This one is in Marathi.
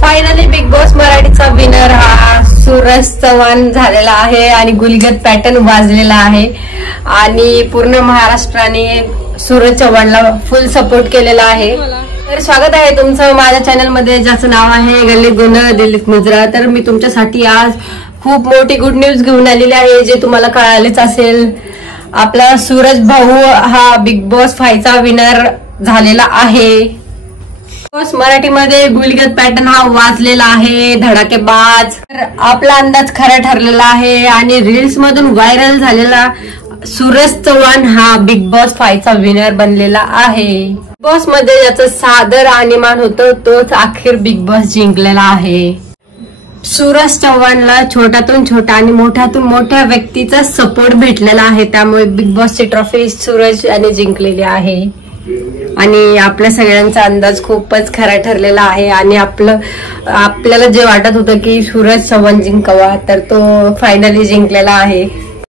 फायनली बिग बॉस मराठीचा विनर हा सूरज चव्हाण झालेला आहे आणि गुलगत पॅटर्न वाजलेला आहे आणि पूर्ण महाराष्ट्राने सूरज चव्हाणला फुल सपोर्ट केलेला आहे। तर स्वागत आहे तुमचं माझ्या चॅनल मध्ये ज्याचं नाव आहे गल्लीत गोंधळ दिल्लीत मुजरा। तर मी तुमच्यासाठी आज खूप मोठी गुड न्यूज घेऊन आलेली आहे जे तुम्हाला कळालेच असेल। आपला सूरज भाऊ हा बिग बॉस 5 चा विनर झालेला आहे। मराठीमध्ये गुलगत पॅटर्न हा वाजलेला आहे धडाकेबाज। तर आपला अंदाज खरा ठरलेला आहे आणि रील्स मधून व्हायरल झालेला सूरज चव्हाण हा बिग बॉस 5 चा विनर बनलेला आहे। बिग बॉस मध्ये ज्याचं सादर आणीमान होतं तोच अखेर बिग बॉस जिंकलेला आहे। सूरज चव्हाणला छोट्यातून छोटा आणि मोठ्यातून मोठ्या व्यक्तीचा सपोर्ट भेटलेला आहे, त्यामुळे बिग बॉसची ट्रॉफी सूरज याने जिंकलेली आहे आणि आपल्या सगळ्यांचा अंदाज खूपच खरा ठरलेला आहे आणि आपल्याला जे वाटत होतं की सूरज चव्हाण जिंकावा तर तो फायनली जिंकलेला आहे।